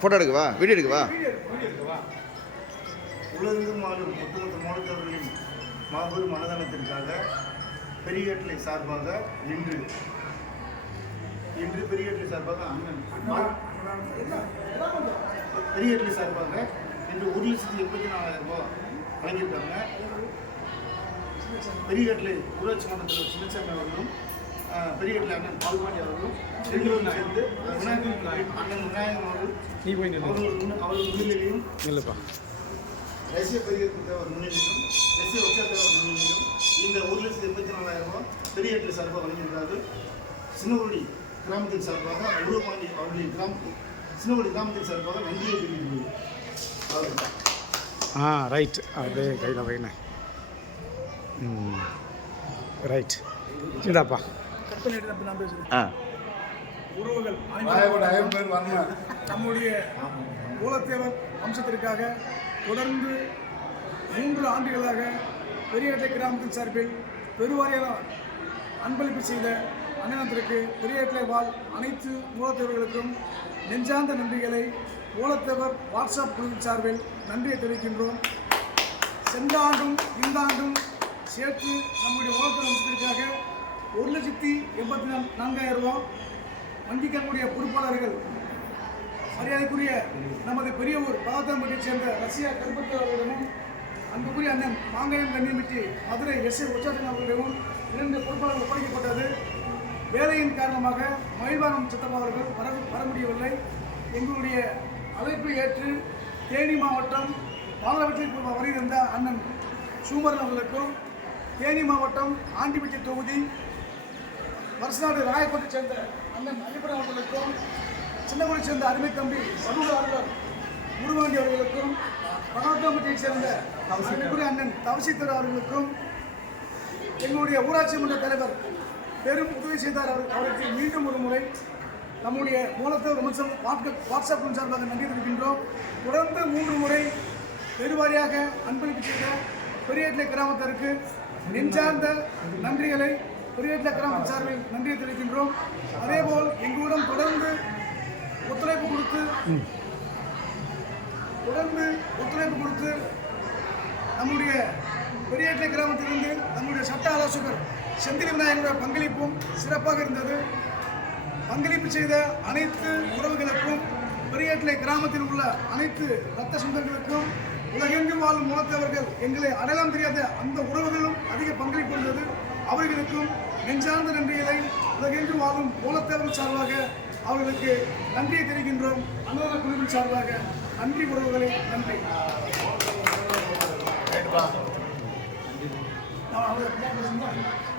Photo எடுக்கவா, video எடுக்கவா? உலகெங்கும் வாழும் ஒட்டுமொத்த மூலத்தவர்களின் மாபெரும் அன்னதானத்திற்காக பெரியகட்டளை சார்பாக இன்று பெரியகட்டளை சார்பாக பெரியகட்டளை சார்பாக இன்று 1,84,000 ரூபாய் வழங்கியிருக்காங்க. பெரியகட்டளை ஊராட்சி மன்ற தலைவர் சின்னசாமி அவர்களும் பெரியகட்டளை அண்ணன் பால்பாண்டி அவர்களும் ரெண்டு சேர்ந்து அண்ணன் விநாயகம் அவர்கள் முன்னிலையும் ரஷ்ய பெரியகட்டளை முன்னிலையும் ரஷ்ய உச்சத்தலைவர் முன்னிலையும் இந்த 1,84,000 ரூபாய் பெரியகட்டளை சார்பாக வழங்கியிருக்கிறார்கள். சின்னகுடி கிராமத்தின் சார்பாக உருவபாண்டி அவர்களின் சின்னகுடி கிராமத்தின் சார்பாக நன்றியை தெரிவிக்கிறேன். ரைட். அப்படியே கையில் வைங்க. ரைட். இந்தாப்பா கட் பண்ணிட்டு நான் பேசுகிறேன். உறவுகள் நம்முடைய மூலத்தேவர் வம்சத்திற்காக தொடர்ந்து 3 ஆண்டுகளாக பெரியகட்டளை கிராமத்தின் சார்பில் பெருவாரியான அன்பளிப்பு செய்த அன்னதானத்திற்கு பெரியகட்டளை வாழ் அனைத்து மூலத்தேவர்களுக்கும் நெஞ்சார்ந்த நன்றிகளை மூலத்தேவர் வாட்ஸ்அப் குழுவின் சார்பில் நன்றியை தெரிவிக்கின்றோம். சென்ற ஆண்டும் இந்த ஆண்டும் சேர்த்து நம்முடைய மூலத்தேவர் வம்சத்திற்காக 1,84,000 ரூபாய் வங்கிக்கக்கூடிய பொறுப்பாளர்கள் மரியாதைக்குரிய நமது பெரியவூர் பகாத்தாம்பட்டியைச் சேர்ந்த ரஷ்யா கருப்பத்து அவர்களிடமும் அன்புக்குரிய அண்ணன் மாங்காயம் கண்ணியமிட்டி மதுரை எஸ். உச்சாட்டன் அவர்களிடமும் 2 பொறுப்பாளர்கள் ஒப்படைக்கப்பட்டது. வேலையின் காரணமாக மயில்வானம் சித்தப்பா அவர்கள் வர முடியவில்லை. எங்களுடைய அழைப்பை ஏற்று தேனி மாவட்டம் பாலவற்றில் வருகின்ற அண்ணன் சூமரன் அவர்களுக்கும் தேனி மாவட்டம் ஆண்டிப்பட்டி தொகுதி வருஷநாடு ராயக்கோட்டை சேர்ந்த அண்ணன் அலிபுரம் அவர்களுக்கும் சின்னகுடி சேர்ந்த அருமை தம்பி சமூக ஆர்வலர் முருகாண்டி அவர்களுக்கும் பகவத்தாம்பட்டியை சேர்ந்த அன்புக்குரிய அண்ணன் தவசித்தர் அவர்களுக்கும் எங்களுடைய ஊராட்சி மன்ற தலைவர் பெரும் உதவி செய்தார் அவருக்கு மீண்டும் ஒரு முறை நம்முடைய மூலத்தேவர் வம்சம் வாட்ஸ்அப் சார்பாக நன்றி தெரிவிக்கின்றோம். தொடர்ந்து 3 முறை பெருவாரியாக அன்பளிப்பு செய்த பெரியகட்டளை கிராமத்திற்கு நெஞ்சார்ந்த நன்றிகளை பெரியகட்டளை கிராமத்தின் சார்பில் நன்றியை தெரிவிக்கின்றோம். அதேபோல் எங்களுடன் தொடர்ந்து ஒத்துழைப்பு கொடுத்து நம்முடைய பெரியகட்டளை கிராமத்திலிருந்து நம்முடைய சட்ட ஆலோசகர் செந்தில் விநாயகனுடைய பங்களிப்பும் சிறப்பாக இருந்தது. பங்களிப்பு செய்த அனைத்து உறவுகளுக்கும் பெரியகட்டளை கிராமத்தில் உள்ள அனைத்து ரத்த சொந்தங்களுக்கும் உலகெங்கும் வாழும் மூலத்தவர்கள் எங்களை அடையாளம் தெரியாத அந்த உறவுகளும் அதிக பங்களிப்பு இருந்தது. அவர்களுக்கும் நெஞ்சார்ந்த நன்றிகளை உலகெங்கும் வாழும் மூலத்தேவர் சார்பாக அவர்களுக்கு நன்றியை தெரிவிக்கின்றோம். அன்னதான குழுவின் சார்பாக நன்றி உறவுகளை நன்றி. நான்